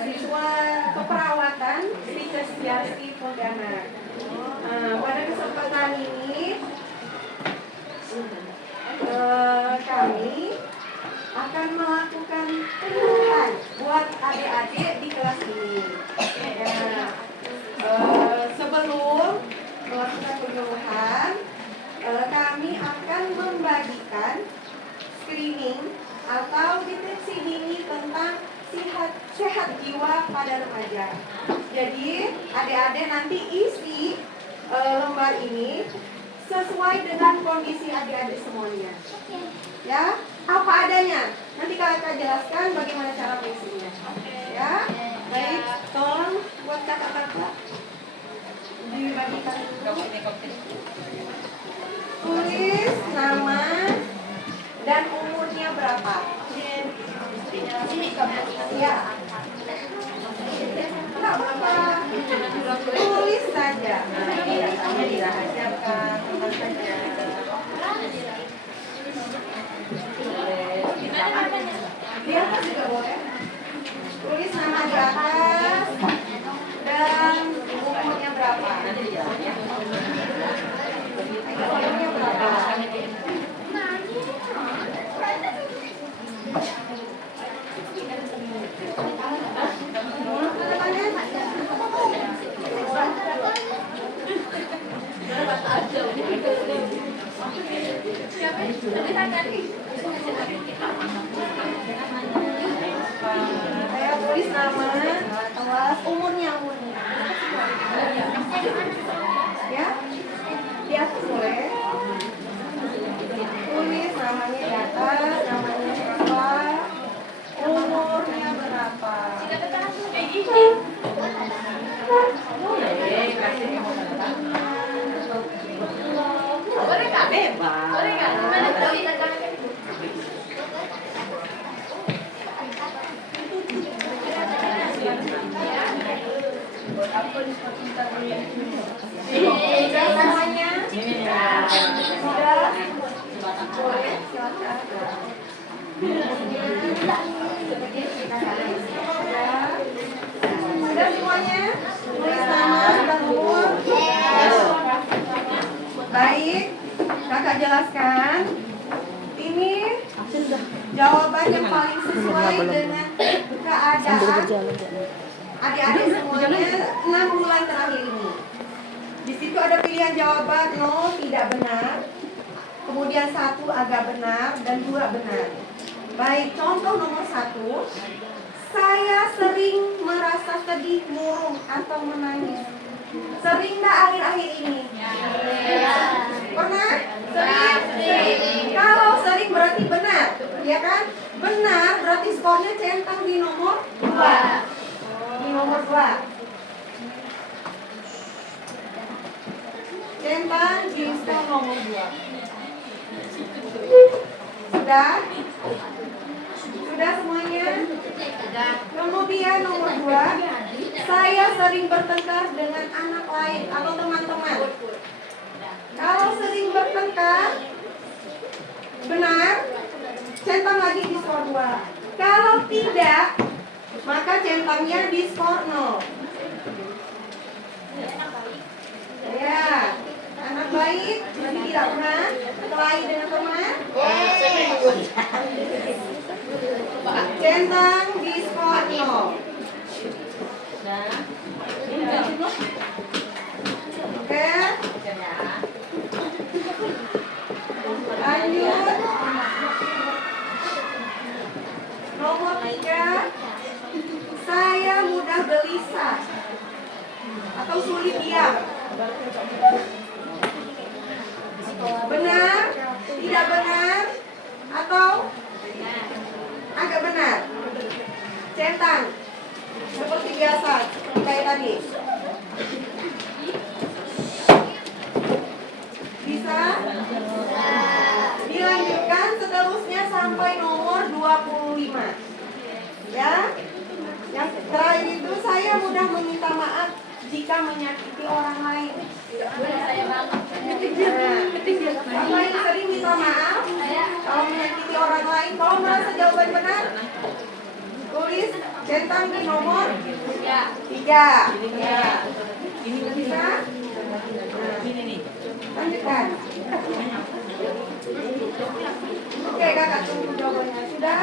mahasiswa keperawatan Sri Cestiasti Pontianak. Pada kesempatan ini kami akan melakukan penyuluhan buat adik-adik di kelas ini. Sebelum melakukan penyuluhan, kami akan membagikan screening atau deteksi dini tentang sehat jiwa pada remaja. Jadi adik-adik nanti isi lembar ini sesuai dengan kondisi adik-adik semuanya. Ya, apa adanya. Nanti kakak jelaskan bagaimana cara mengisinya. Ya, baik. Tolong buat kakak-kakak dibagikan. Tulis nama dan umurnya berapa. Ya. Enggak apa-apa. Tulis saja. Dirahasiakan, teman saja. Di atas juga boleh. Tulis nama di atas dan umurnya berapa. Umurnya berapa. Saya tulis nama, kelas, umurnya. Ya, di atas boleh. Tulis namanya di atas, namanya berapa, umurnya berapa. Boleh nggak? Bebas. Boleh nggak? Sudah namanya? Sudah? Boleh, silakan. Sudah semuanya? Tulis nama dan umur. Baik, kakak jelaskan. Ini jawaban yang paling sesuai dengan keadaan adik-adik semuanya 6 bulan terakhir ini. Di situ ada pilihan jawaban 0 tidak benar, kemudian 1 agak benar dan 2 benar. Baik, contoh nomor 1. Saya sering merasa sedih, murung atau menangis. Sering nggak akhir-akhir ini? Ya. Pernah? Sering? Kalau sering berarti benar, ya kan? Benar berarti skornya centang di nomor 2. Di nomor 2. Centang di skor nomor 2. Sudah? Sudah semuanya? Kemudian nomor 2. Saya sering bertengkar dengan anak lain atau teman-teman. Kalau sering bertengkar, benar, centang lagi di skor 2. Kalau tidak, maka centangnya di skor 0. Ya, anak baik, berarti tidak pernah kelahi dengan teman. Centang di skor 0. Oke. Lanjut. Nomor 3. Saya mudah gelisah atau sulit diam. Benar? Tidak benar? Atau agak benar? Centang. Seperti biasa, kayak tadi. Bisa? Dilanjutkan seterusnya sampai nomor 25. Ya? Yang terakhir itu, saya mudah meminta maaf jika menyakiti orang lain. Siapa yang sering minta maaf kalau menyakiti orang lain? Kalau merasa jawaban benar, tulis tulis centang di nomor 3. Bisa? Lanjutkan. Oke, kakak tunggu jawabannya. Sudah?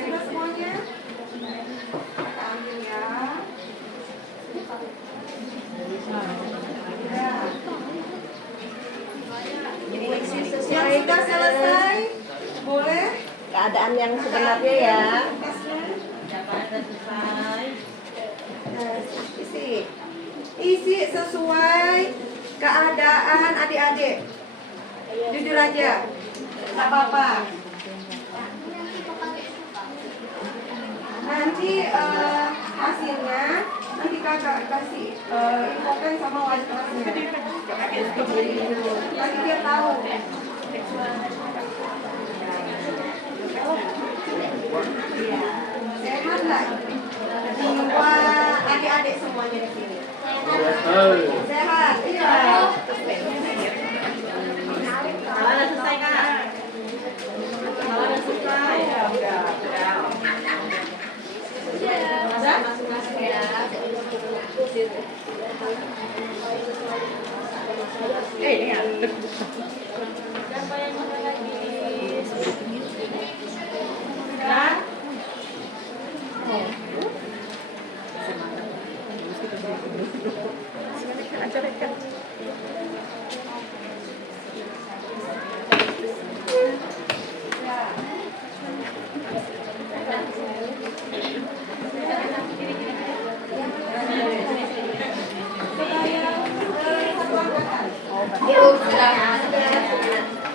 Sudah semuanya? Kita ambil ya. Yang sudah selesai, boleh keadaan yang sebenarnya ya. Isi sesuai keadaan adik-adik. Jujur aja, nggak apa-apa. Nanti hasilnya nanti kakak kasih infokan sama wali kelasnya. Nanti dia tahu. Sehat nggak? Semua adik-adik semuanya di sini. Sehat. Iya. Udah selesai kak. Udah selesai. Udah. Masuk ya. Siapa yang mau lagi? Sudah?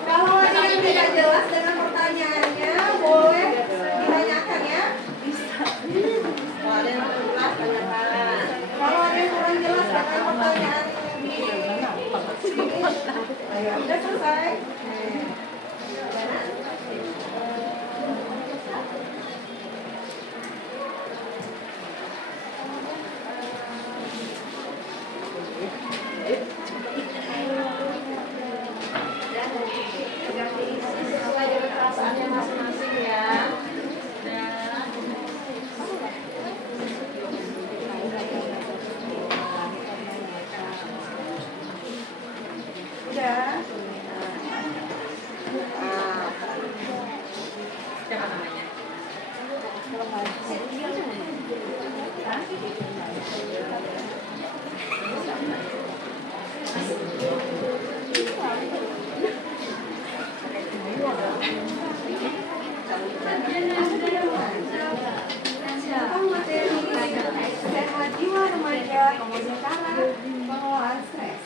Kalau ada yang tidak jelas dengan pertanyaannya, boleh ditanyakan ya. Kalau ada yang kurang jelas dengan pertanyaan udah selesai. Sesuai dengan perasaannya masing-masing ya. Udah. Siapa namanya? Tentang materi sehat jiwa remaja, kemudian cara pengelolaan stres.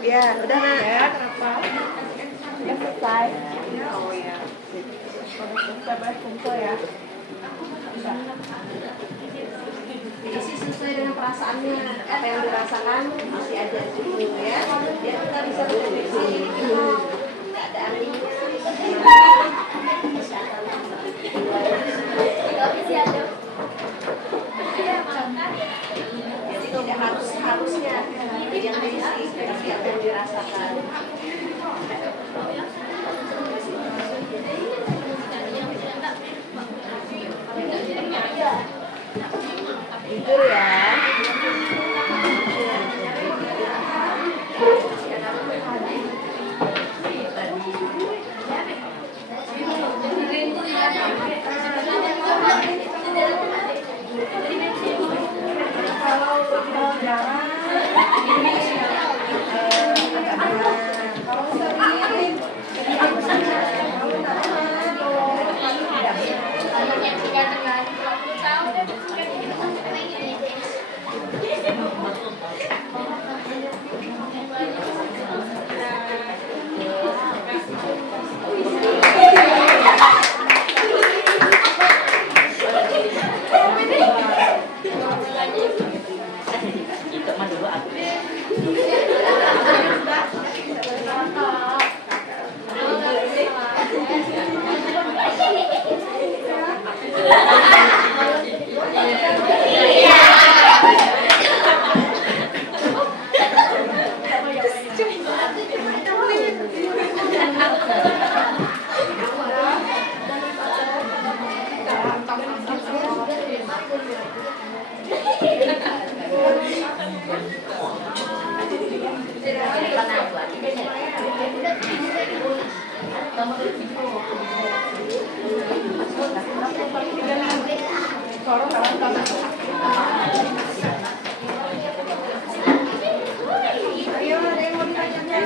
Ya, udah nak. Ya, kenapa? Ya selesai. Oh ya. Selesai bahas kumpul ya. Isi sesuai dengan perasaannya. Apa yang dirasakan masih aja dulu ya. Biar kita bisa mendeteksi keadaannya. Jadi tidak harusnya yang diisi tapi apa yang dirasakan. Jujur ya. Ayo, ada yang mau ditanyakan?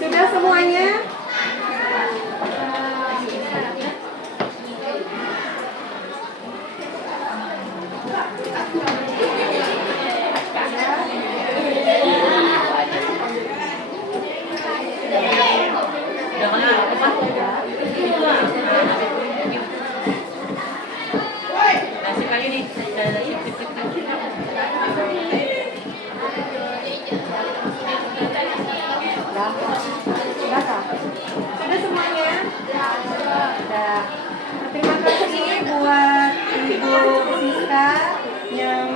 Sudah semuanya? Sudah semuanya? Sudah. Terima kasih buat Ibu Siska yang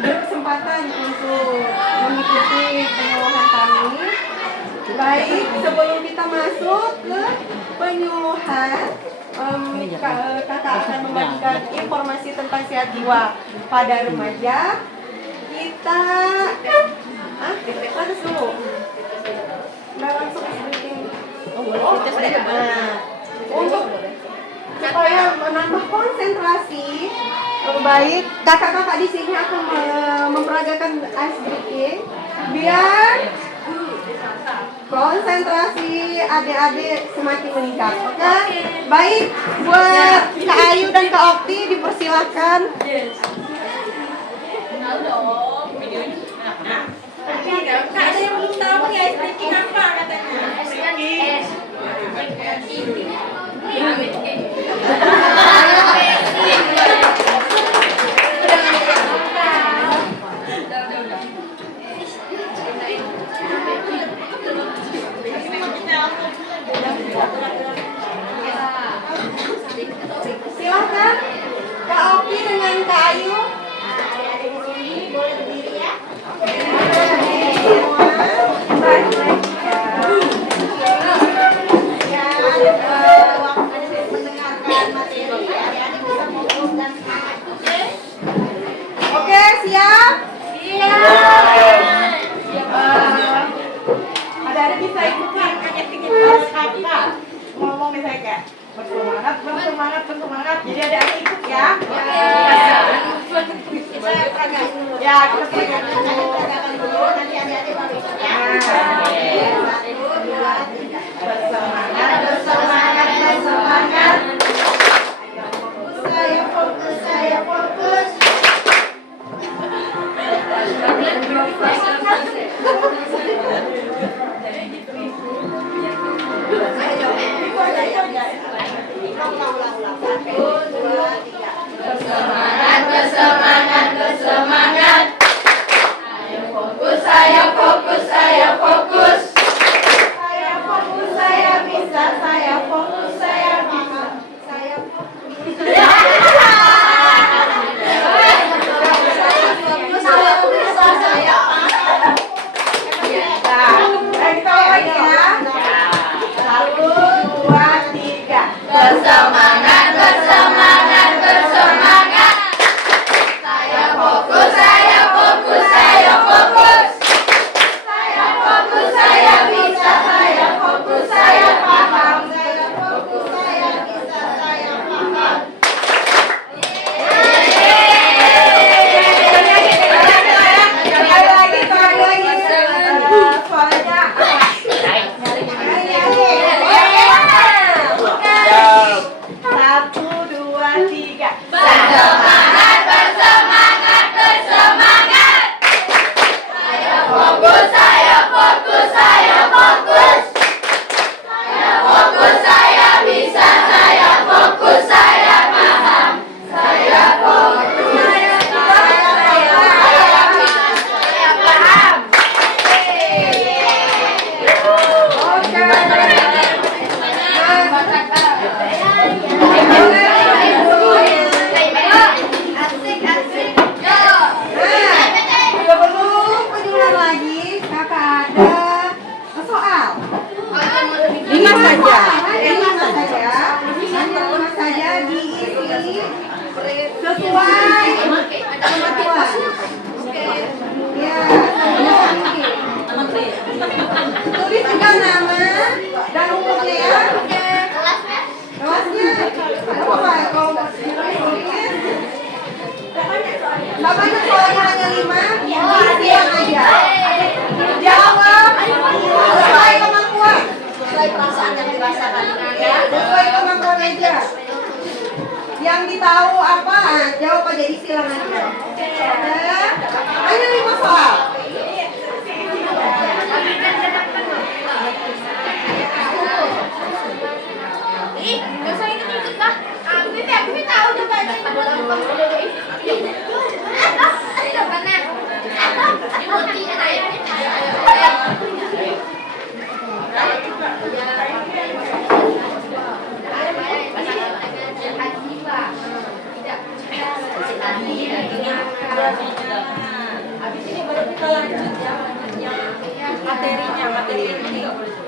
berkesempatan untuk mengikuti penyuluhan kami. Baik, sebelum kita masuk ke penyuluhan, kakak akan membagikan informasi tentang sehat jiwa pada remaja. Kita tes dulu. Nggak langsung briefing. Untuk supaya menambah konsentrasi, baik kakak-kakak di sini akan memperagakan ice breaking biar konsentrasi adik-adik semakin meningkat. Oke? Baik, buat Kak Ayu dan Kak Okti dipersilahkan. Kak, ada yang belum tahu nih ice breaking apa katanya? Silakan Kak Oki dengan Kak Ayu. Boleh berdiri ya. Oke, siap? Siap. Ada bisa ikutan kakak ngomong misalnya kayak bersemangat. Jadi ada ikut ya. Ya, kita peragakan dulu. Nanti adik-adik baru ikut ya. Bersemangat. Saya fokus. Bersemangat. Saya fokus. Sama tua. Ya, tulis juga nama dan umurnya ya. Kelasnya. Apa kalau mau tulis? Gak banyak soalnya hanya 5. Siang aja. Jawab sesuai kemampuan. Sesuai perasaan yang dirasakan. Sesuai kemampuan aja. Yang ditahu apa? Jawab aja, istilah aja. Hanya 5 soal. Habis ini baru kita lanjut yang materinya ini nggak boleh.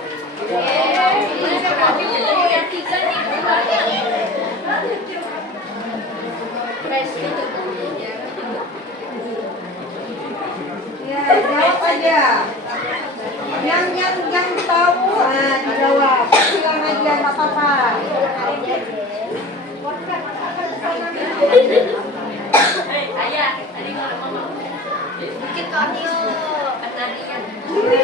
Ya, jawab aja. Yang tahu, dijawab. Silang aja, nggak apa-apa. Ayah, tadi kalau mama Bikin audio penarinya. Udah.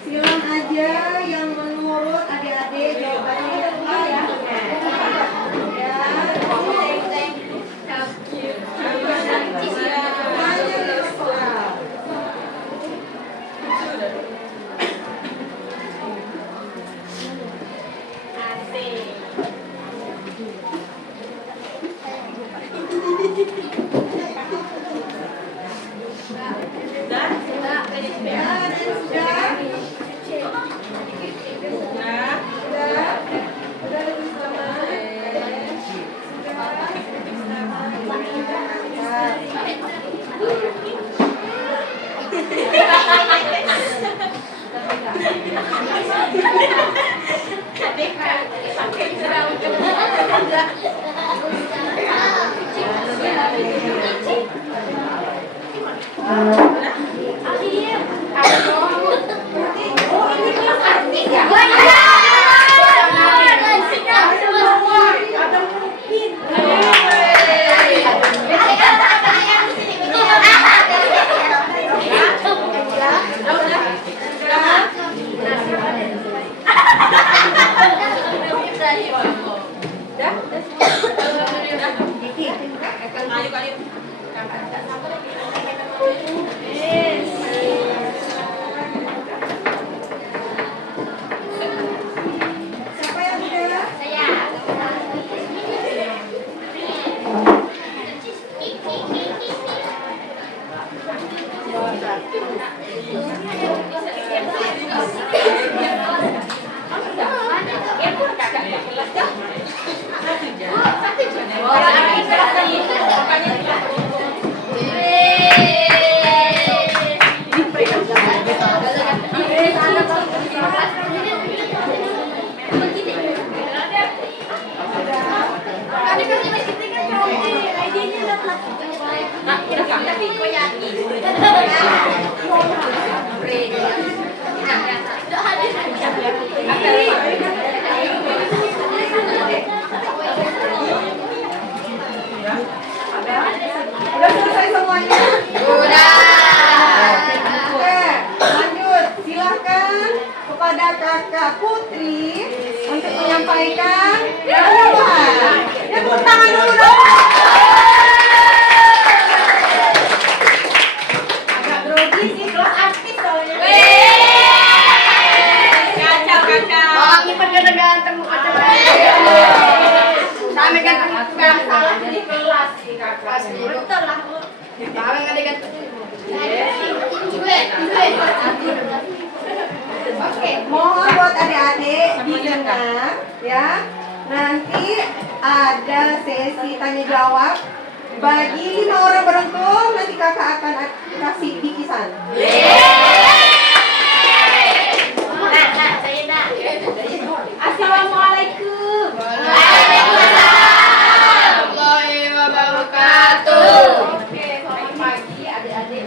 Silang aja yang menurut adik-adik jawabannya yang ya. Siapa yang udah? Udah selesai semuanya? Udah. Oke, lanjut. Silakan kepada Kakak Putri untuk menyampaikan jawaban. Ya, tepuk tangan dulu dong. Agak grogi sih, kelas artis soalnya. kacau. Oh, ngipet ganteng muka cewek. Sama ganteng nggak salah di kelas sih kakak. Betul lah bu. Sama nggak ada ganteng. Oke, mohon buat adik-adik didengar ya. Nanti ada sesi tanya jawab. Bagi 5 orang beruntung, nanti kakak akan kasih bikisan. Assalamualaikum. Oke, selamat pagi adik-adik.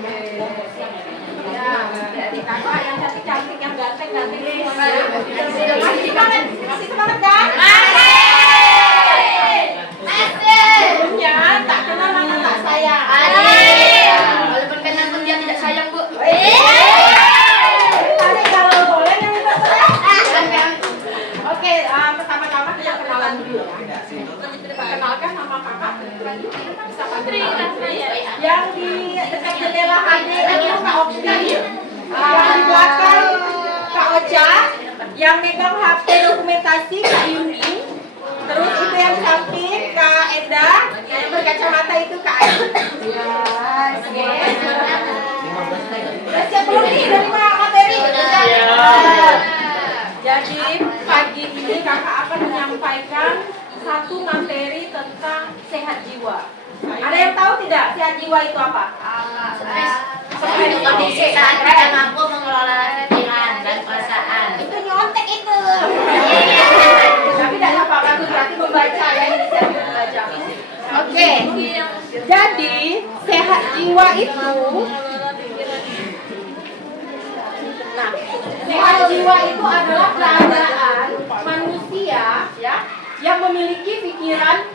Ya, adik-adik kakak yang cantik-cantik, yang ganteng-ganteng semuanya. Masih semangat kan? Sebelumnya tak kenal mana tak sayang. Walaupun kenal pun dia tidak sayang, Bu. Tadi kalau boleh yang minta sayang. Oke, pertama-tama kita kenalan dulu ya. Perkenalkan nama kakak bisa panggil Putri. Yang di dekat jendela adik itu Kak Okti. Yang di belakang Kak Ocha. Yang megang HP dokumentasi Kak Yuni. Terus itu yang samping Kak Eda. Yang berkacamata itu Kak Ayu. Udah siap belum nih dari materi? Jadi pagi ini kakak akan menyampaikan satu materi tentang sehat jiwa. Ada yang tahu tidak sehat jiwa itu apa? Saat kita mampu mengelola pikiran dan perasaan. Itu nyontek itu. Tapi tidak apa bagus berarti membaca ya, inisiatif membaca. Oke. Jadi sehat jiwa itu sehat jiwa itu adalah keadaan manusia ya yang memiliki pikiran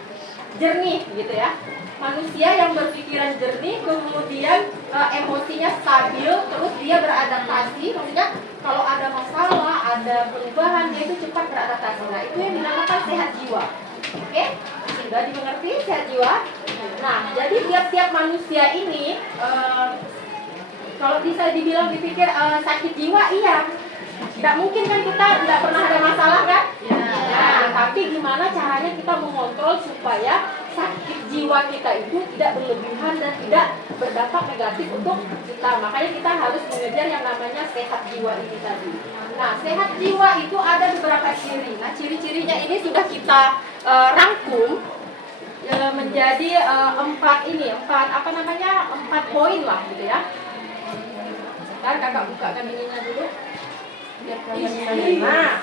jernih gitu ya. Manusia yang berpikiran jernih, kemudian emosinya stabil, terus dia beradaptasi. Maksudnya kalau ada masalah, ada perubahan, dia itu cepat beradaptasi. Nah, itu yang dinamakan sehat jiwa. Oke? Sudah dimengerti sehat jiwa? Nah, jadi tiap-tiap manusia ini kalau bisa dibilang dipikir sakit jiwa, iya. Tidak mungkin kan kita tidak pernah ada masalah kan? Nah, tapi gimana caranya kita mengontrol supaya sakit jiwa kita itu tidak berlebihan dan tidak berdampak negatif untuk kita. Makanya kita harus mengejar yang namanya sehat jiwa ini tadi. Nah, sehat jiwa itu ada beberapa ciri. Nah, ciri-cirinya ini sudah kita rangkum menjadi empat poin lah gitu ya. Sebentar kakak bukakan ininya dulu. Nah,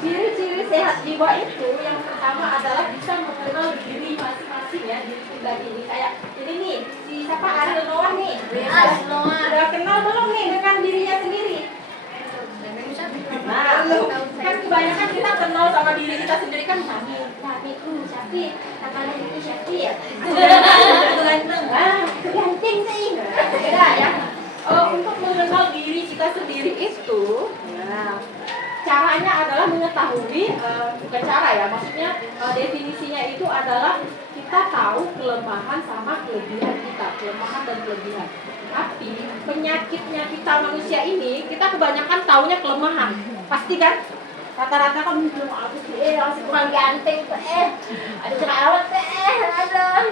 ciri-ciri sehat jiwa itu yang pertama adalah bisa mengenal diri masing-masing ya, diri pribadi ini. Kayak ini nih, si siapa Ariel Noah nih. Udah kenal belum nih dengan dirinya sendiri? Nah, kan kebanyakan kita kenal sama diri kita sendiri kan mamiku, Syafi, namanya itu Syafi ya. Ganteng sih. Beda ya. Untuk mengenal diri kita sendiri itu, nah, caranya adalah mengetahui, bukan cara ya, maksudnya definisinya itu adalah kita tahu kelemahan sama kelebihan kita, kelemahan dan kelebihan. Tapi penyakitnya kita manusia ini, kita kebanyakan taunya kelemahan, pasti kan? Rata-rata kan belum aku sih, masih kurang ganteng, ada jerawat,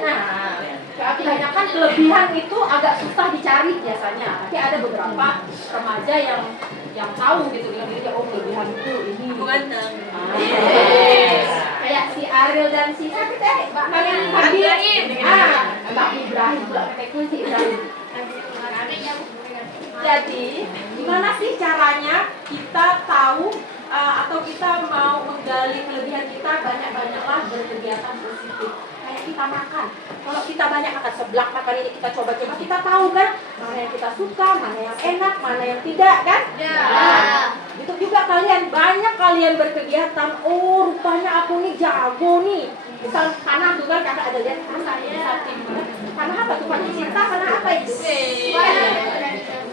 nah, kebanyakan kelebihan itu agak susah dicari biasanya. Tapi ada beberapa remaja yang tahu gitu dengan dirinya, oh kelebihan itu ini. Kayak si Ariel dan si siapa teh? Mbak Ibrahim. Mbak Ibrahim pula kataku si Ibrahim. Jadi, gimana sih caranya kita tahu atau kita mau menggali kelebihan kita? Banyak-banyaklah berkegiatan positif. Kayak kita makan. Kalau kita banyak makan seblak, makan ini kita coba-coba, kita tahu kan mana yang kita suka, mana yang enak, mana yang tidak kan? Nah, itu juga kalian, banyak kalian berkegiatan. Oh, rupanya aku nih jago nih. Misal panah tuh kan, kakak ada lihat panah ya. Panah apa tuh? Panah cinta, panah apa itu?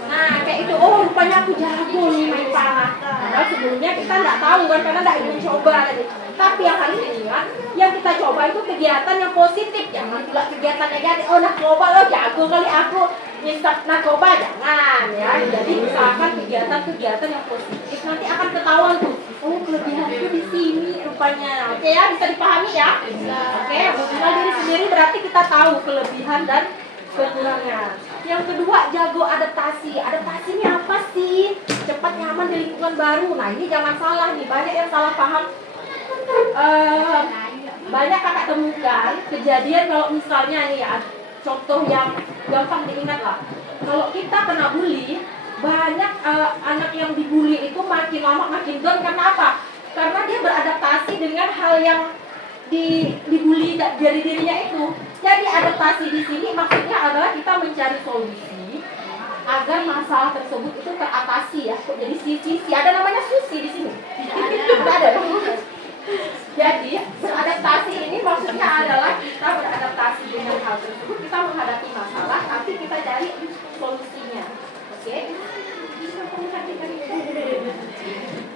Nah, kayak itu, oh rupanya aku jago nih main panah. Padahal sebelumnya kita nggak tahu kan, karena nggak mencoba tadi. Tapi yang kali ini kan, yang kita coba itu kegiatan yang positif. Jangan pula kegiatan negatif. Oh narkoba lo jago kali aku. Nyisap narkoba jangan ya. Jadi misalkan kegiatan-kegiatan yang positif nanti akan ketahuan tuh. Oh kelebihanku di sini rupanya. Oke ya, bisa dipahami ya? Oke, mengenal diri sendiri berarti kita tahu kelebihan dan kekurangan. Yang kedua, jago adaptasi. Adaptasi ini apa sih? Cepat nyaman di lingkungan baru. Nah ini jangan salah nih, banyak yang salah paham. Banyak kakak temukan kejadian kalau misalnya nih ya, contoh yang gampang diingat lah. Kalau kita kena bully, banyak anak yang dibully itu makin lama makin down. Karena apa? karena dia beradaptasi dengan hal yang dibully dari dirinya itu. Jadi adaptasi di sini maksudnya adalah kita mencari solusi agar masalah tersebut itu teratasi ya. Kok jadi sisi ada namanya Susi di sini? Tidak ada. Jadi beradaptasi ini maksudnya adalah kita beradaptasi dengan hal tersebut, kita menghadapi masalah, tapi kita cari solusinya. Oke?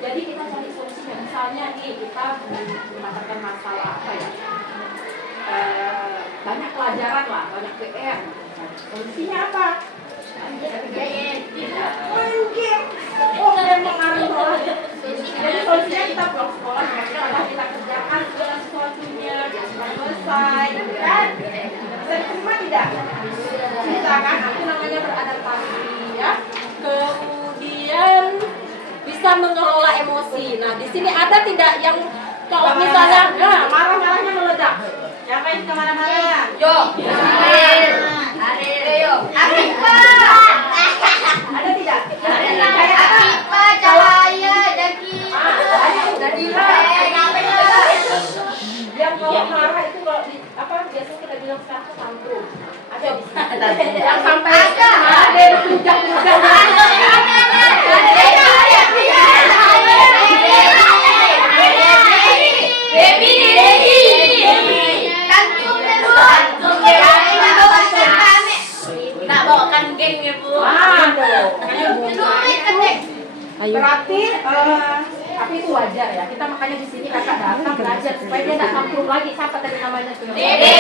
Jadi kita cari solusinya. Misalnya nih kita mendapatkan masalah apa ya? Banyak pelajaran lah, banyak PR. Solusinya apa? Oh, ada pengaruh. Jadi solusinya kita pulang sekolah, kita kerjakan segala sesuatunya, biar selesai, kan? Bisa diterima tidak? Bisa kan? Itu namanya beradaptasi, ya. Kemudian bisa mengelola emosi. Nah, di sini ada tidak yang kalau misalnya, marah-marahnya meledak? Siapa yang suka marah-marah? Yo. Afifa. Ada tidak? Afifa, Cahaya, Dadila. Yang kalau marah itu kalau biasanya kita bilang sekarang tantrum. Ada di sini. Yang sampai ada yang puncak-puncak. Berarti tapi itu wajar ya. Kita makanya di sini kakak datang belajar supaya dia tidak tantrum lagi. Siapa tadi namanya tuh? Dede.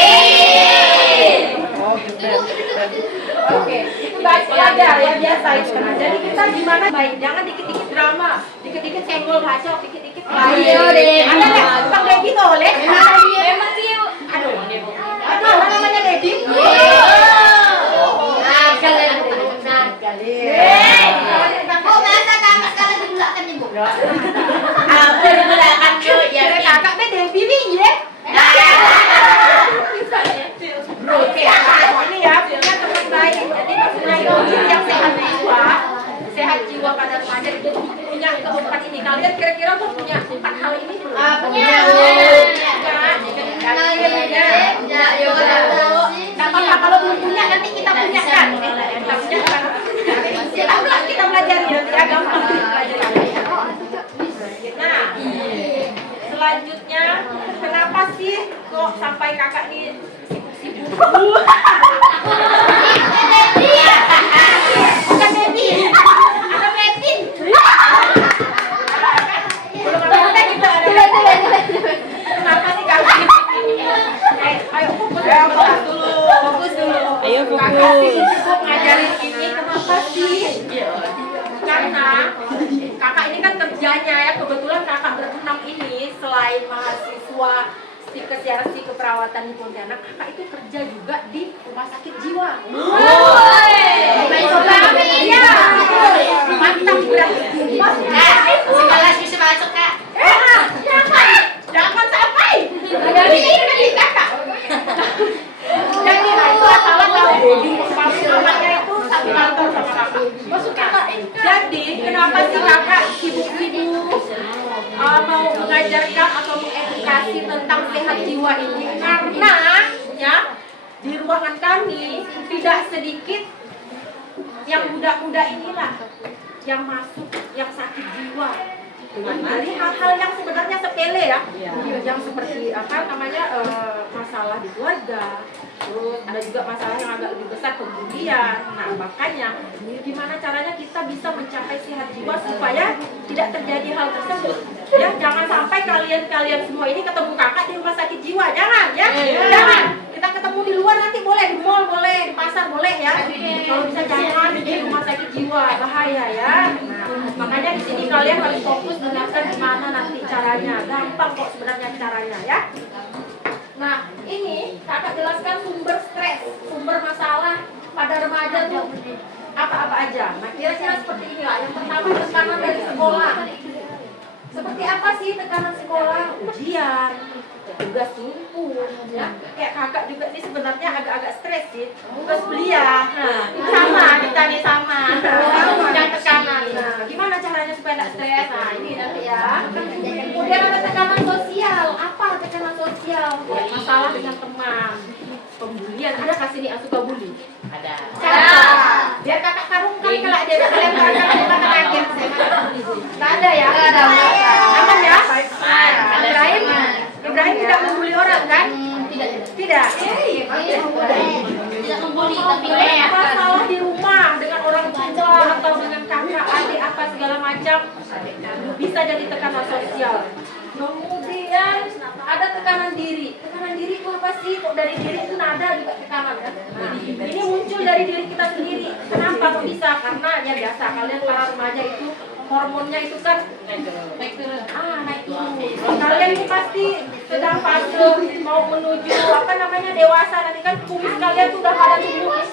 Oke, itu belajar ya, biasa itu. Jadi kita gimana baik, jangan dikit-dikit drama, dikit-dikit senggol bacok, dikit-dikit lain. Ada nggak tukang Debbie toleh? Memang sih. Aduh, apa namanya Debbie? Oh, masa kamu sekarang dibelakang ibu? Aku dibelakang tuh ya. Kakak teh Debbie nih ya. Oke, ini ya punya teman baik. Jadi punya yang sehat jiwa pada remaja itu punya keempat ini. Kalian kira-kira tuh punya empat hal ini? Punya. Nggak apa-apa kalau belum punya nanti kita punyakan. Kita belajar nanti ya, gampang pelajari. Nah, selanjutnya kenapa sih kok sampai kakak ini sibuk-sibuk? Bukan Debbie. Ada Bepin. Kenapa sih kakak ini? Ayo fokus dulu. Ayo fokus. Sibuk ngajarin ini kenapa sih? Karena kakak ini kan kerjanya ya, kebetulan kakak berenam ini selain mahasiswa psikoterapi keperawatan di Pontianak, kakak itu kerja juga di rumah sakit jiwa. Iya, mantap berarti. Sekelas bisa masuk kak. Jangan sampai. Ini kakak. Jadi itu salah tahu. Mamanya itu satu kantor sama kakak. Maksud kakak. Jadi kenapa sih kakak sibuk-sibuk mau mengajarkan atau mengedukasi tentang sehat jiwa ini? Karena ya di ruangan kami tidak sedikit yang muda-muda inilah yang masuk yang sakit jiwa. Dari hal-hal yang sebenarnya sepele ya, yang seperti apa namanya masalah di keluarga, terus ada juga masalah yang agak lebih besar kemudian. Nah makanya gimana caranya kita bisa mencapai sehat jiwa supaya tidak terjadi hal tersebut. Ya jangan sampai kalian semua ini ketemu kakak di rumah sakit jiwa, jangan ya, jangan. Kita ketemu di luar nanti boleh, di mall boleh, di pasar boleh ya. Kalau bisa jangan di rumah sakit jiwa, bahaya ya. Nah, makanya di sini kalian harus fokus dengarkan gimana nanti caranya. Gampang kok sebenarnya caranya ya. Nah, ini kakak jelaskan sumber stres, sumber masalah pada remaja tuh apa-apa aja. Nah, kira-kira seperti inilah. Yang pertama tekanan dari sekolah. Seperti apa sih tekanan sekolah? Ujian, tugas tumpuk, ya. Kayak kakak juga ini sebenarnya agak-agak stres sih. Tugas kuliah. Nah, sama kita nih sama. Yang tekanan. Nah, gimana caranya supaya tidak stres? Nah, ini nanti ya. Kemudian tekanan sosial. Apa tekanan sosial? Ya, masalah dengan teman. Pembulian. Ada kasih nih yang suka bully? Ada. Biar kakak karungkan kalau ada kalian kakak kaget. Nggak ada ya? Aman ya? Ibrahim tidak membuli orang kan? Tidak. Tidak membuli, tapi Masalah di rumah dengan orang tua atau dengan kakak, adik apa segala macam bisa jadi tekanan sosial. Kemudian ada tekanan diri. Tekanan diri itu apa sih? Kok dari diri itu nada juga tekanan kan? Ini muncul dari diri kita sendiri. Kenapa kok bisa? Karena ya biasa kalian para remaja itu hormonnya itu kan naik turun. Kalian itu pasti sedang fase mau menuju apa namanya dewasa, nanti kan kumis kalian tuh udah pada tumbuh,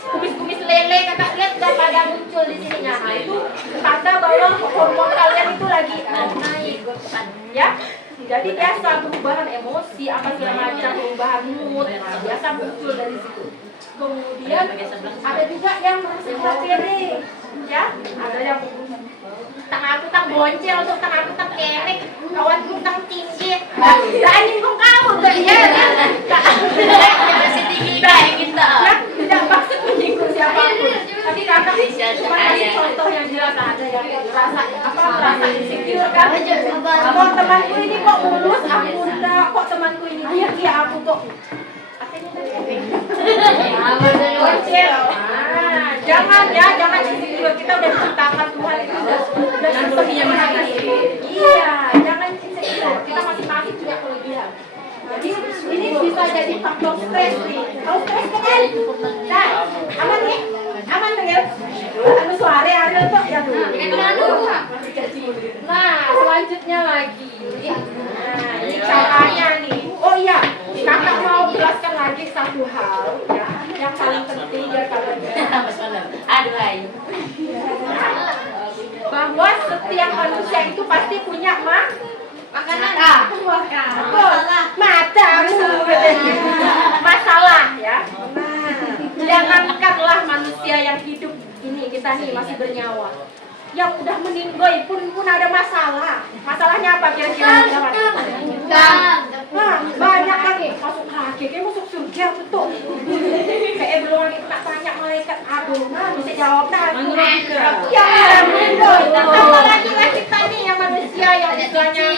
kumis lele kakak lihat udah pada muncul di sininya. Nah itu tanda bahwa hormon kalian itu lagi naik, ya. Jadi biasa perubahan emosi apa segala macam, perubahan mood, nah, biasa muncul dari situ. Kemudian ada juga yang merasa nggak pede, ya. Ada yang aku tak boncel untuk aku tak kerek, kawan tang tinggi. Berani kau tuh ya. masih tinggi kayak kita. Ya, tidak maksud menyinggung siapapun. Tapi kakak cuma kasih contoh yang jelas, ada yang merasa insecure kan. Kok temanku ini kok mulus, aku enggak. Kok temanku ini dia aku kok. Jangan insecure. Kita udah diciptakan Tuhan itu udah sepertinya masing-masing. Iya, jangan insecure. Kita masing-masing punya kelebihan. Jadi ini bisa jadi faktor stres nih. Kalau stres kan? Nah, aman nih? Aman dengar? Anu suara ada tuh ya tuh. Nah, selanjutnya lagi. Nah, ini caranya nih. Oh iya, kakak mau jelaskan lagi satu hal ya, yang paling penting biar kalian bahwa setiap manusia itu pasti punya makanan. Masalah ya. Jangankanlah manusia yang hidup ini, kita nih masih bernyawa, yang udah meninggal pun ada masalah. Masalahnya apa kira-kira? Nah, banyak kan masuk neraka, kayak masuk surga betul. Kayak belum lagi tak tanya malaikat, aduh, nah bisa jawab nah. Ya, apalagi kita nih yang manusia yang misalnya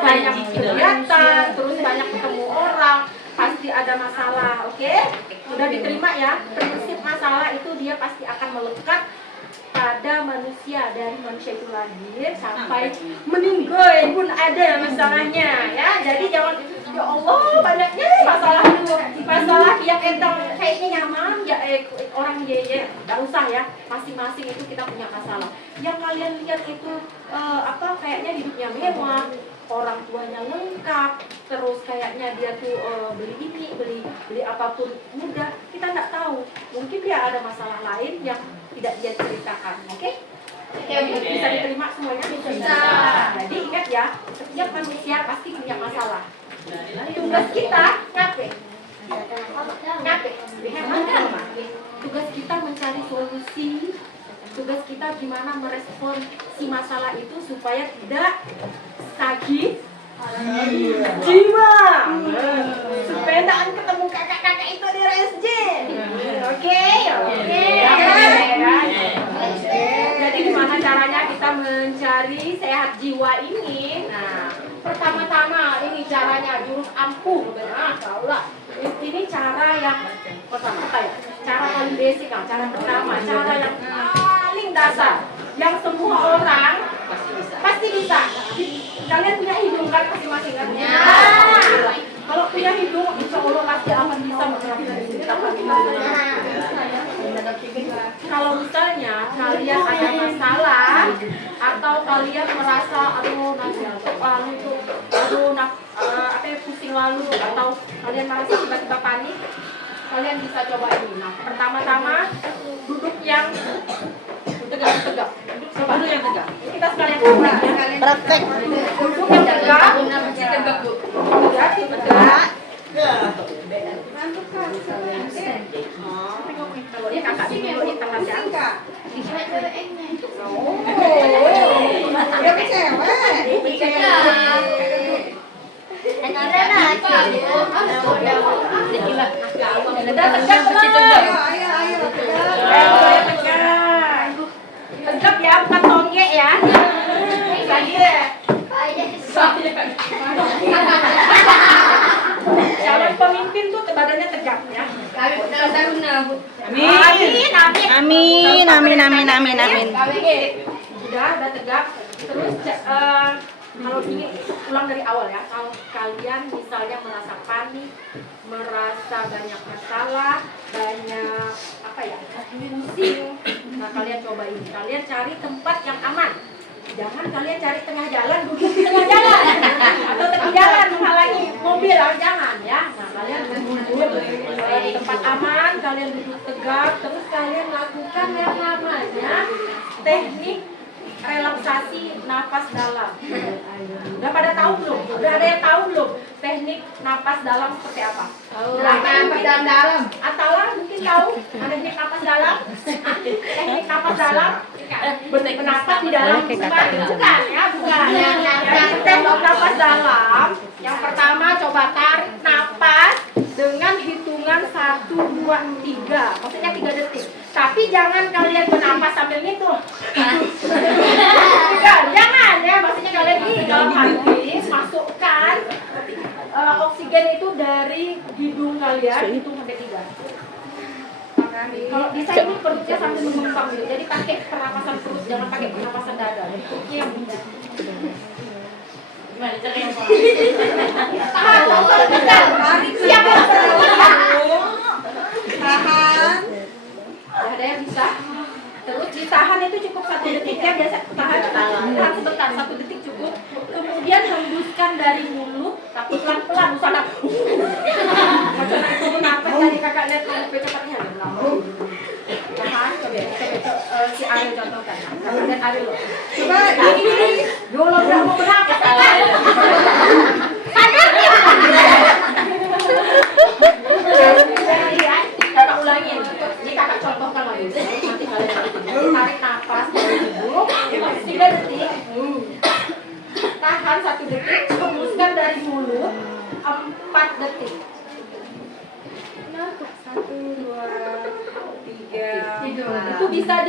banyak kegiatan, terus banyak ketemu orang, pasti ada masalah, oke? Udah diterima ya, prinsip masalah itu dia pasti akan melekat pada manusia, dari manusia itu lahir sampai meninggal pun ada masalahnya ya. Jadi jangan ya Allah banyaknya masalah yang entang kayaknya nyaman ya orang ya nggak usah ya, masing-masing itu kita punya masalah. Yang kalian lihat itu kayaknya hidupnya mewah, orang tuanya lengkap, terus kayaknya dia tuh beli ini beli apapun mudah, kita nggak tahu, mungkin dia ada masalah lain yang tidak dia ceritakan, oke? Bisa diterima semuanya? Bisa. Jadi ingat ya, setiap manusia pasti punya masalah. Tugas kita ngapain? Tugas kita mencari solusi. Tugas kita gimana merespon si masalah itu supaya tidak sakit jiwa. Supaya tidak ketemu kakak-kakak itu di RSJ. Oke. Jadi gimana caranya kita mencari sehat jiwa ini? Nah, pertama-tama ini caranya jurus ampuh. Benar, tahu lah. Ini cara yang pertama apa ya? Cara paling basic lah. Cara pertama, cara yang paling dasar, yang semua orang pasti bisa. Kalian punya hidung kan masing-masing kan? Ya. Kalau punya hidung, insya Allah pasti akan bisa menerapkan ini. Kalau misalnya kalian ada masalah atau kalian merasa pusing lalu, atau kalian merasa tiba-tiba panik, kalian bisa coba ini. Nah, pertama-tama duduk yang tegak. Coba dulu yang tegak. Kita sekalian coba ya. Praktek. Duduk yang tegak. Tegak. Ini kakak dulu di tengah ya. Dia cewek. tegak bener. Ayo. Tegak. Tegap ya, bukan tonggek ya. Lagi deh. Calon pemimpin tuh badannya tegap ya. Amin. Udah tegap. Terus kalau ini ulang dari awal ya. Kalau kalian misalnya merasa panik, merasa banyak masalah, banyak pusing, nah kalian coba ini. Kalian cari tempat yang aman. Jangan kalian cari tengah jalan, duduk di tengah jalan atau tepi jalan menghalangi mobil, jangan ya. Nah kalian duduk di tempat aman, kalian duduk tegak, terus kalian lakukan yang namanya teknik relaksasi napas dalam. Udah pada tahu belum? Udah ada yang tahu belum? Teknik napas dalam seperti apa? Napas dalam. Atala mungkin tahu teknik napas dalam? Teknik napas dalam bernapas di dalam bukan ya, bukan. Jadi teknik napas dalam yang pertama coba tarik napas dengan hitungan 1, 2, 3. Maksudnya 3 detik. Tapi jangan kalian bernapas sambil ngitung. Jangan ya, maksudnya kalian di dalam hati masukkan oksigen itu dari hidung kalian, hitung sampai 3. Kalau bisa ini perutnya sambil mengembang gitu. Jadi pakai pernapasan perut, jangan pakai pernapasan dada. Perutnya yang gimana caranya? Tahan, siap ya? Tahan. Ada yang bisa? Terus ditahan itu cukup 1 detik ya, biasa tahan sebentar, 1 detik cukup. Kemudian hembuskan dari mulut, tapi pelan-pelan, usah nak. Macam itu napas tadi kakak lihat kalau cepatnya. Tahan, coba si Ariel contohkan. Kakak lihat Ariel loh. Coba ini. Dulu udah mau berapa? Kakak ulangin. Ini kakak contohkan lagi. Nanti kalian tarik nafas dari hidung 3 detik. Tahan 1 detik. Hembuskan dari mulut 4 detik. 1, 2, 3. Itu bisa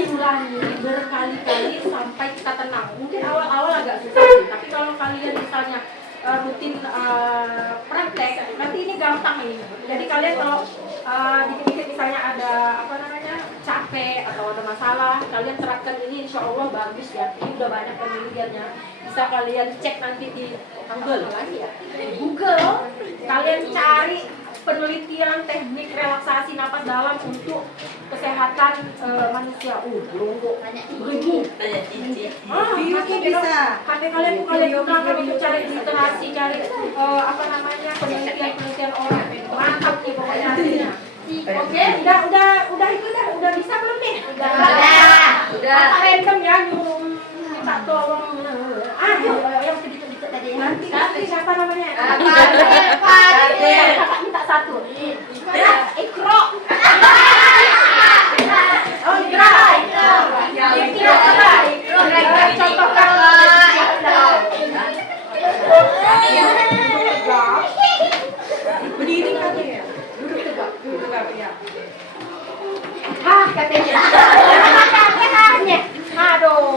diulangi berkali-kali sampai kita tenang. Mungkin awal-awal agak susah sih, tapi kalau kalian misalnya rutin praktek, nanti ini gampang ini. Jadi kalian kalau dikit-dikit misalnya ada capek atau ada masalah, kalian terapkan ini, insya Allah bagus ya. Ini udah banyak penelitiannya. Bisa kalian cek nanti di Google lagi ya. Google, kalian cari penelitian teknik relaksasi napas dalam untuk kesehatan manusia. Ribu. Mungkin bisa. Sampai kalian gunakan untuk cari literasi, cari penelitian orang. Mantap nih pokoknya hasilnya. Oke, udah itu udah bisa belum nih? Udah. Random ya nyuruh minta tolong. Yang sedikit tadi. Nanti siapa namanya? Kakak minta 1. Ikro. Oh, Ikro. Contohkan. Berdiri aja ya. Duduk tegak ya. Katanya. Aduh,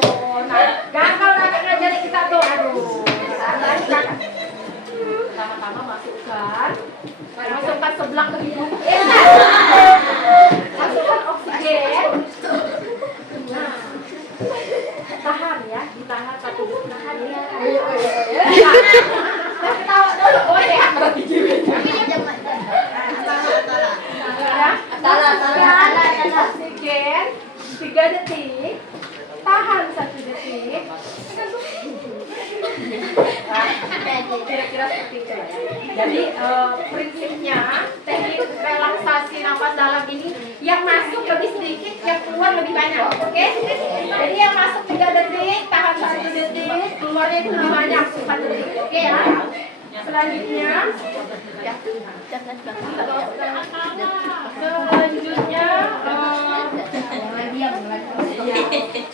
gagal kakak ngajarin kita tuh. Aduh. Pertama-tama masukkan sebelah ke hidung. Masukkan oksigen. Nah, tahan ya, ditahan 1 detik. Tahan ya. Ketawa dulu. Oh ya. Oksigen 3 detik. Tahan 1 detik. Kira-kira seperti itu. Jadi prinsipnya teknik relaksasi napas dalam ini yang masuk lebih sedikit, yang keluar lebih banyak. Oke? Jadi yang masuk 3 detik, tahan 1 detik, keluarnya itu lebih banyak 4 detik. Oke ya? Selanjutnya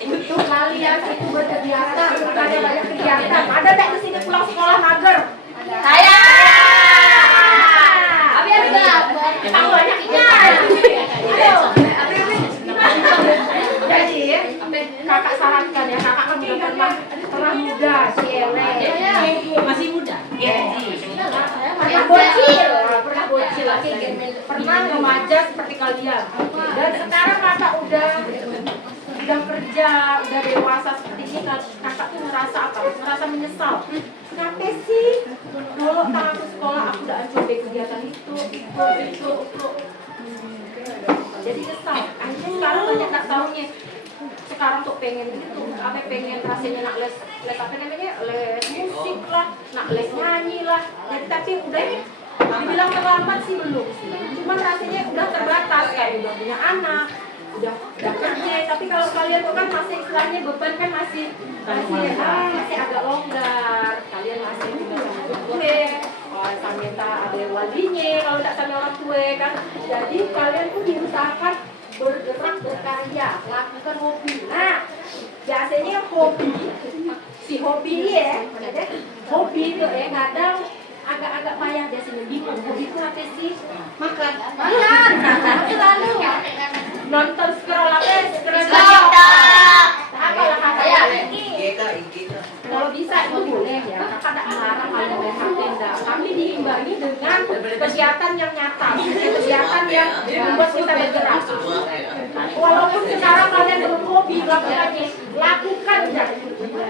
untuk kalian itu berkegiatan, ada banyak kegiatan. Ada nggak di sini pulang sekolah mager? Saya. Abi ada tahu banyaknya. Ayo. Jadi kakak sarankan ya, kakak kan udah pernah muda, si Ele. Masih muda. Pernah bocil, pernah remaja seperti kalian. Dan sekarang kakak udah kerja, udah dewasa seperti ini, kakak tuh ngerasa apa? Ngerasa menyesal. Kenapa sih? Dulu aku sekolah aku udah coba kegiatan itu. Jadi nyesal. Akhirnya sekarang banyak tak tahunya. Sekarang tuh pengen gitu, pengen rasanya nak les apa namanya, les musik lah, nak les nyanyi lah. Jadi tapi udah dibilang terlambat sih belum. Cuman rasanya udah terbatas, kayak udah punya anak, udah kerja. Tapi kalau kalian tuh kan masih istilahnya beban kan masih agak longgar. Kalian masih tinggal sama gue, samita ada walinya, kalau tidak sama orang tua kan. Jadi kalian tuh diusahakan bergerak, berkarya, lakukan hobi. Nah, biasanya si hobi ya, hobi itu kadang agak payah biasanya bingung. Hobi itu apa sih? Makan. Selalu nonton scroll apalah katanya. Kalau bisa itu boleh ya, kakak tidak melarang kalian main HP enggak. Kami diimbangi dengan kegiatan yang nyata, kegiatan yang membuat kita bergerak. Walaupun sekarang kalian belum hobi, lakukan aja.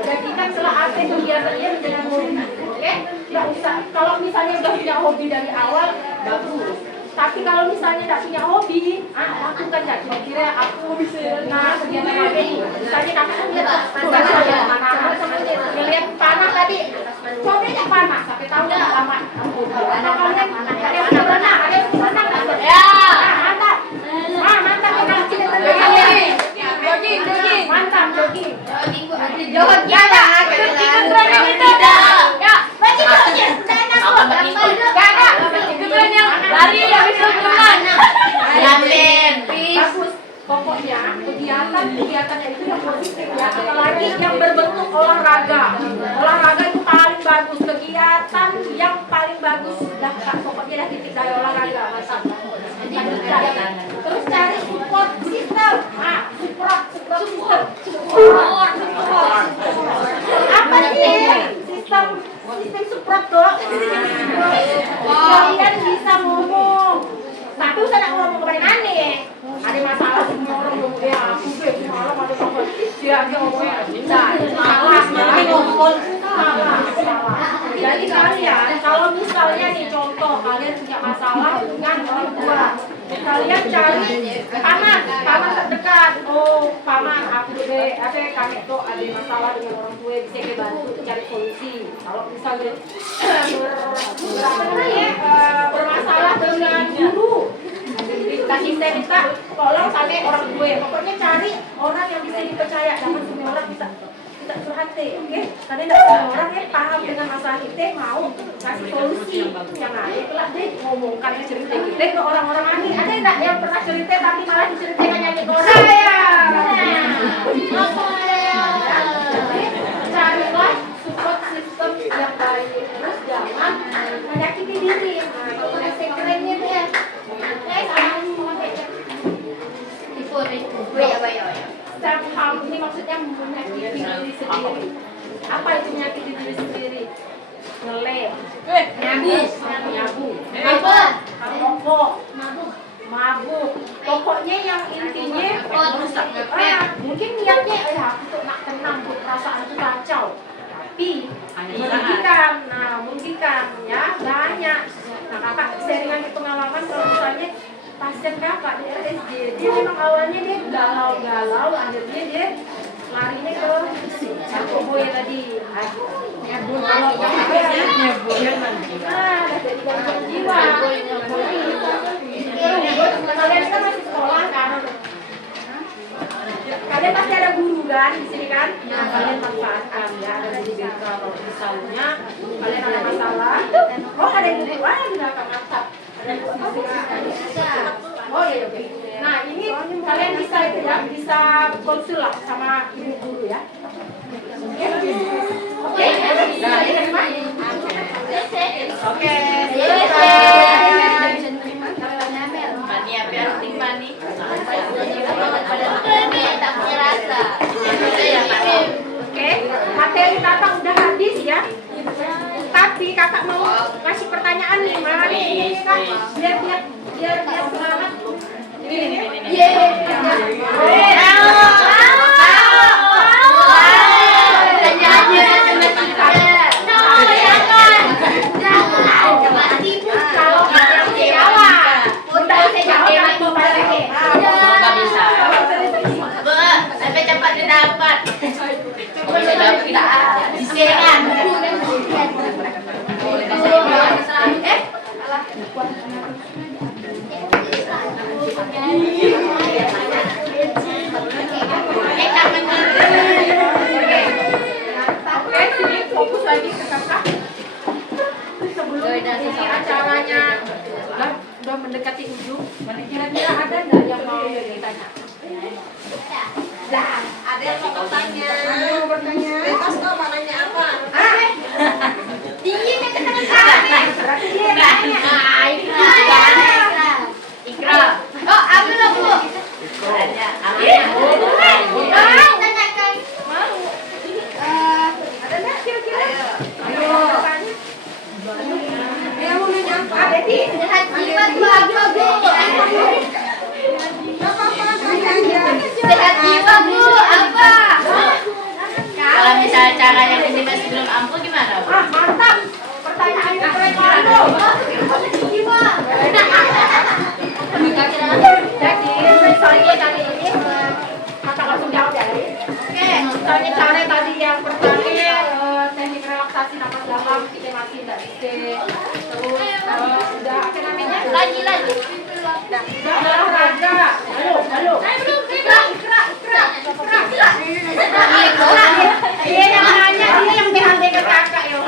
Jadikan setelah ada kegiatannya menjadi hobi. Oke? Tidak usah. Kalau misalnya sudah punya hobi dari awal, bagus. Tapi kalau misalnya tidak punya hobi, lakukan aja. Kira-kira aku nah kegiatan apa ini? Misalnya kakak lihat panah tadi, coba aja panah sampai tahu lama. Atau kalian ada yang berenang, ada yang berenang dapat. Ya, mantap. Mantap kita jogging. Mantap jogging. Ya, berenang itu. Ya, bagi jogging. Kakak, yang lari yang bisa berenang. Bagus. Pokoknya kegiatan-kegiatannya itu yang positif ya, apalagi yang berbentuk olahraga. Olahraga itu paling bagus, kegiatan yang paling bagus. Dah pokoknya dah titik dari olahraga, mantap. Terus cari support system. Support system. Apa sih sistem support tuh? Kalian bisa ngomong. Tapi usah nak ngomong kepada aneh. Ada masalah semua orang ngomong aku malam ada apa? Dia aja ngomongnya. Salah. Jadi kalian kalau misalnya nih contoh kalian punya masalah dengan orang tua, kalian cari paman terdekat. Oh, paman aku kami tuh ada masalah dengan orang tua, bisa bantu cari solusi. Kalau misalnya bermasalah dengan guru, kasih saya minta tolong sama orang tua. Pokoknya cari orang yang bisa dipercaya, jangan semua orang bisa curhat oke? Karena tidak semua orang yang paham dengan masalah kita mau kasih solusi. Yang ada itulah deh ngomongkan cerita kita ke orang-orang lain. Ada tidak yang pernah cerita tapi malah diceritakan yang ke orang? Saya. Jadi carilah support system yang baik. Terus jangan menyakiti diri. Kalau kerennya deh. Self-harm ini maksudnya menyakiti diri sendiri. Apa itu menyakiti diri sendiri? Ngelem, nyabu, rokok, mabuk. Pokoknya yang intinya mungkin niatnya untuk nak tenang, untuk perasaan itu kacau. Tapi merugikan ya banyak. Nah kakak seringan pengalaman kalau misalnya pasien kakak di RSJ, dia memang awalnya dia galau, akhirnya dia larinya ke narkoba tadi. Nyebur kalau dari gangguan jiwa. Kalian kan masih sekolah kan? Kalian pasti ada guru kan di sini kan? Nah, kalian manfaatkan ya, ada guru BK kalau misalnya kalian ada masalah. Oh ada guru, enggak mantap. Oh iya, oke. Nah ini kalian bisa itu ya, bisa konsul lah sama ibu guru ya. Oke. Oke. Nah ini Oke. Mani apa arti mani? Tak punya rasa. Oke, materi kakak udah habis ya. Tapi kakak mau kasih pertanyaan nih, mana nih ini kak? Biar semangat. Sampai cepat didapat. Diseran. Oke, sini fokus lagi ke kakak. Sebelum ini acaranya udah mendekati ujung, kira-kira ada nggak yang mau ditanya? Ada yang mau bertanya. Mau bertanya? Bebas kok mau nanya apa? Dingin ya kata kami. Berarti dia nanya. Ikra. Oh, aku loh, Bu. Tanya. Tanyakan. Mau? Ada nggak kira-kira? Ayo. Dia mau nanya apa? Ada di. Sehat jiwa itu apa, Bu? Gak apa-apa, tanya aja. Sehat jiwa, Bu, apa? Kalau misalnya cara yang ini sebelum ampuh gimana, Bu? Ah, mantap. Pertanyaannya keren banget. Jiwa. Jadi, misalnya tadi ini kakak langsung jawab ya. Oke, misalnya cara tadi yang pertama teknik relaksasi napas dalam kita masih tidak bisa. Terus udah apa namanya? Lagi. Udah olahraga. Halo. Ikra. Dia yang nanya, dia yang BHD ke kakak ya.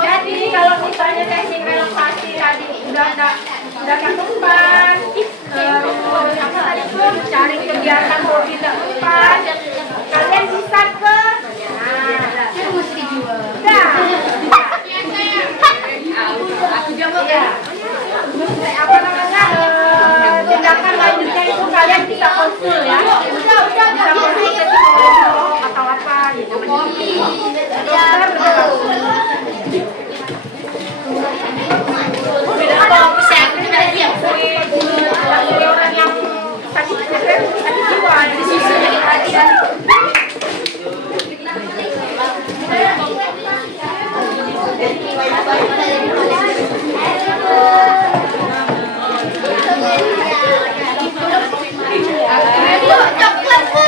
Jadi kalau misalnya teknik relaksasi tadi udah nggak umpan, apa tadi tuh cari kegiatan hobi nggak umpan, kalian bisa ke, Aku jawab ya. apa namanya tindakan lanjutnya itu kalian bisa konsul ya, bisa konsul ke psikolog atau apa gitu. Orang yang sakit jiwa di sisi Coklat, Bu.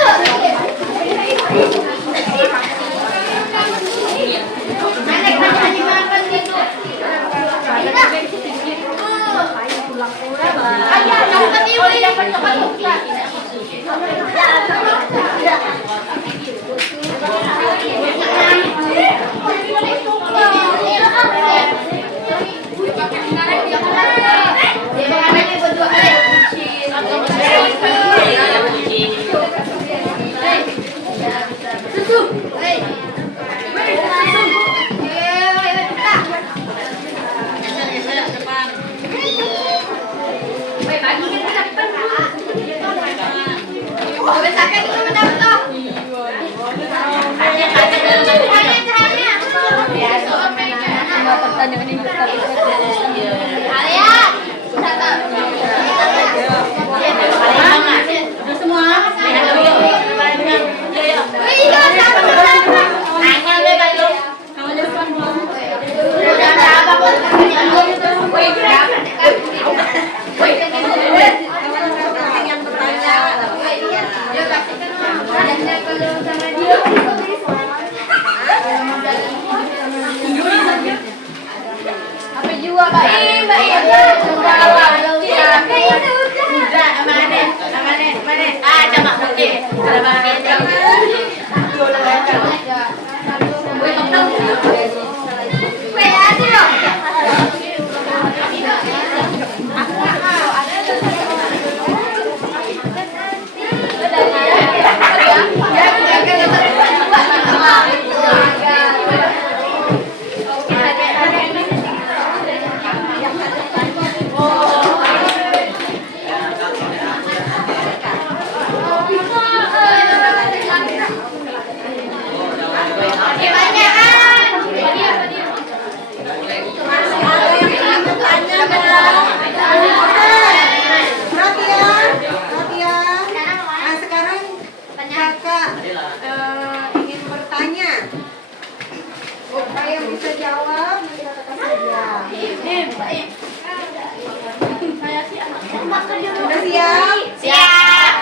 Udah siap? Siap.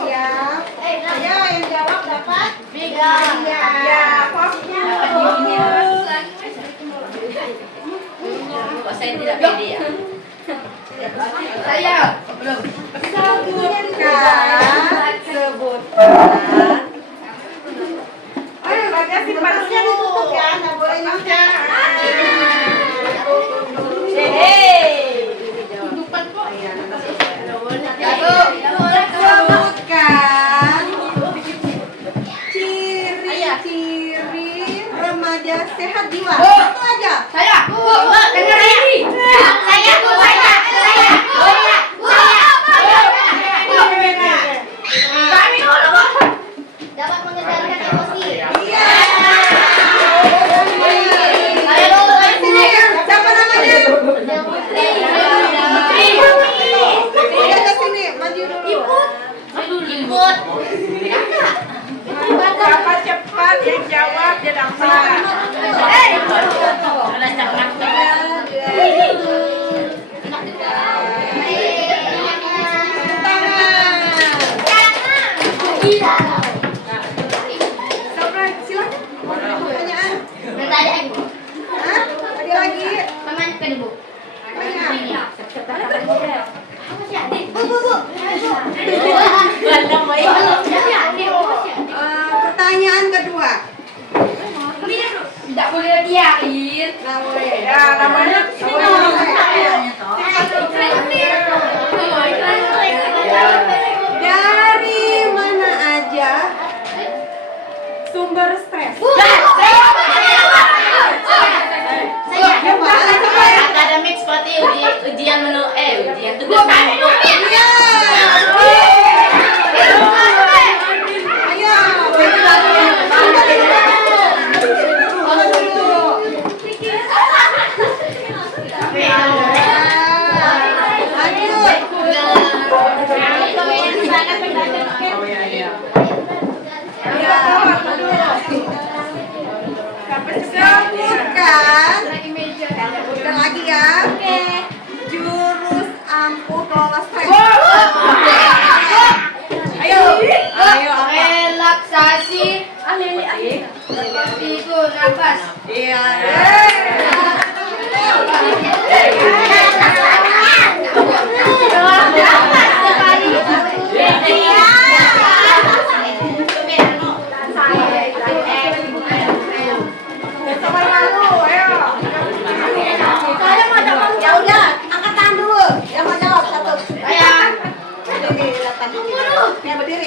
Siap. Ayo yang jawab dapat? Tiga. Ya, fokus. Kok saya tidak pede ya? Saya. Sebutkan. Ayo, bagas simpanannya ditutup ya, nggak boleh nyampe. Sebutkan ciri-ciri remaja sehat jiwa. Satu aja. Saya. Dengar ini. Dapat mengendalikan emosi. Iya. Sini, siapa namanya? Udah ke sini, maju dulu. Input. Siapa cepat yang jawab dia dapat. Ada cakap. Tangan. Silakan. Pertanyaan. Hah? Ada lagi. Pertanyaan. Pertanyaan kedua. Tidak boleh diain. Nggak boleh. Ya, namanya. Dari mana aja sumber stres? Akademik seperti ujian ujian tugas kelompok. Iya. Ayo. Sebutkan lagi ya. Jurus ampuh kelola stres. Ayo. Ayo apa? Relaksasi. Itu nafas. Iya. Ya udah, angkat tangan dulu. Yang mau jawab satu. Berdiri.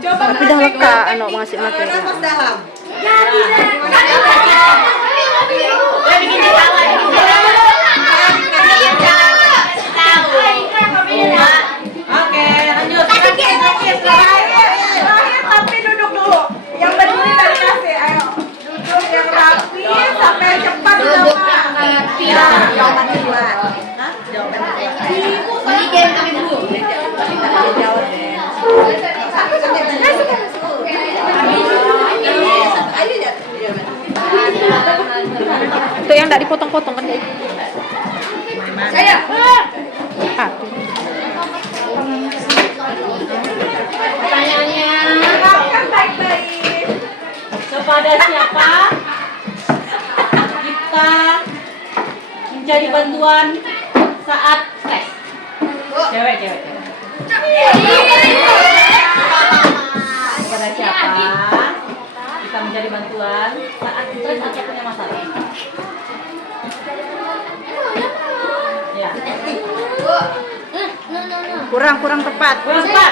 Coba Pindah ke anu ngasih materi. nafas dalam. Udah bikin ketawa, Oke, lanjut. Terakhir, tapi duduk dulu. Yang berdiri dari kasih, ayo. Duduk yang rapi sampai cepat jawab. Ya, jawaban kedua. Hah? Jawaban kedua. Ini game kami dulu. Jawab. Itu yang tidak dipotong-potong kan kayak Saya. ah. Pertanyaannya. Dengarkan baik-baik. Kepada siapa kita mencari bantuan saat stres? Cewek. Kepada siapa kita mencari bantuan saat stres atau punya masalah? Ya. Kurang tepat. Kurang tepat.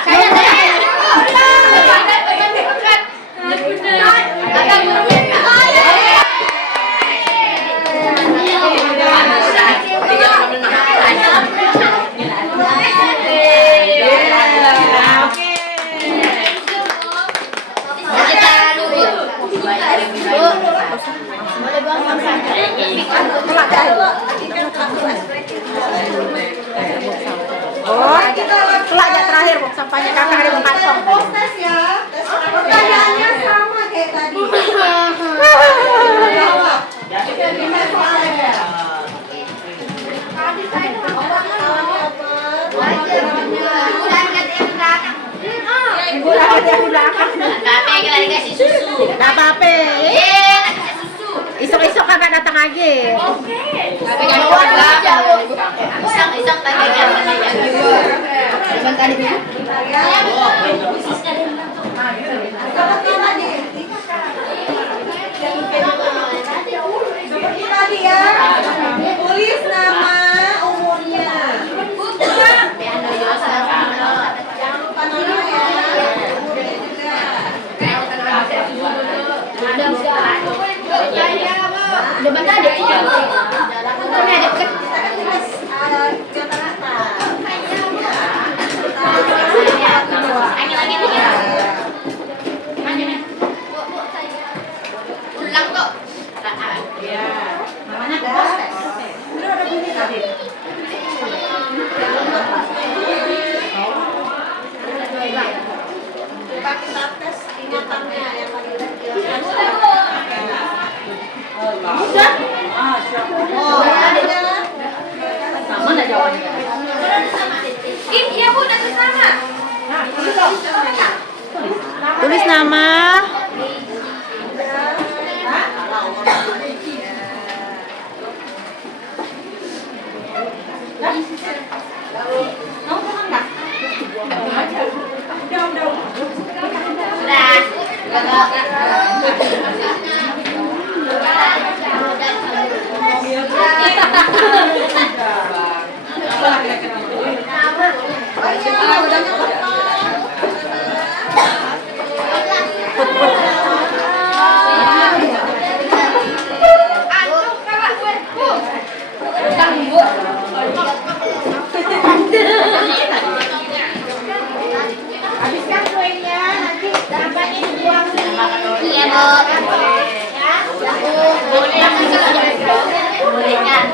Oh, kelak ya terakhir buang sampahnya kakak ada buang kantong. Tes ya. Pertanyaannya sama kayak tadi. Gak apa-apa. Isok-isok kakak datang aja. Tapi jangan lupa isang lagi yang tadi. Seperti tadi ya. Tulis nama, umurnya. Jangan lupa nama ya. Umurnya juga. Udah baca deh. Untungnya ada Kita kan tulis kata-kata. Angin-angin ulang kok. Iya. Namanya Udah ada bunyi tadi. Coba kita tes ingatannya yang paling jelas. udah. Ah, siap. Oh, adanya. Sama aja jawabannya. Iya Bu, udah sama. Tulis nama. Habiskan kuenya, nanti dampaknya dibuang di Iya Bu. Bolehkan.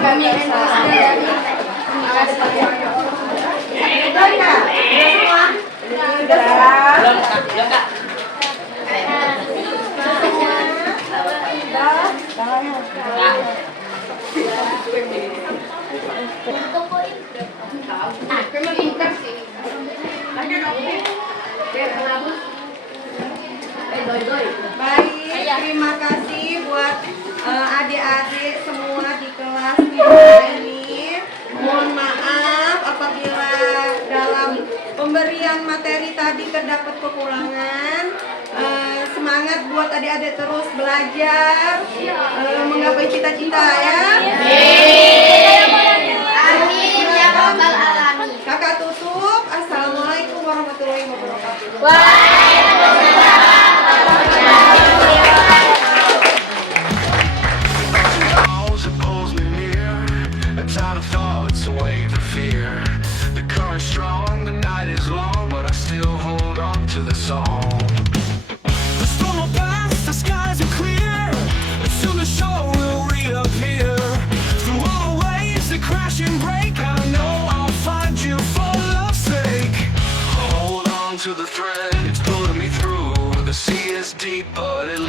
kami yang Udah ya? Udah semua? Belum, Kak. Belum, Kak. Baik, terima kasih buat adik-adik semua di kelas kita ini. Mohon maaf apabila dalam pemberian materi tadi terdapat kekurangan. Semangat buat adik-adik terus belajar, menggapai cita-cita ya. Amin ya rabbal alamin. Kakak tutup. Assalamualaikum warahmatullahi wabarakatuh. Calls it pulls me near. A tide of thoughts away the fear. The current's strong, the night is long, but I still hold on to the song. The storm will pass, the skies are clear, and soon the shore will reappear. Through all the waves that crash and break, I know I'll find you for love's sake. Hold on to the thread, it's pulling me through. The sea is deep, but it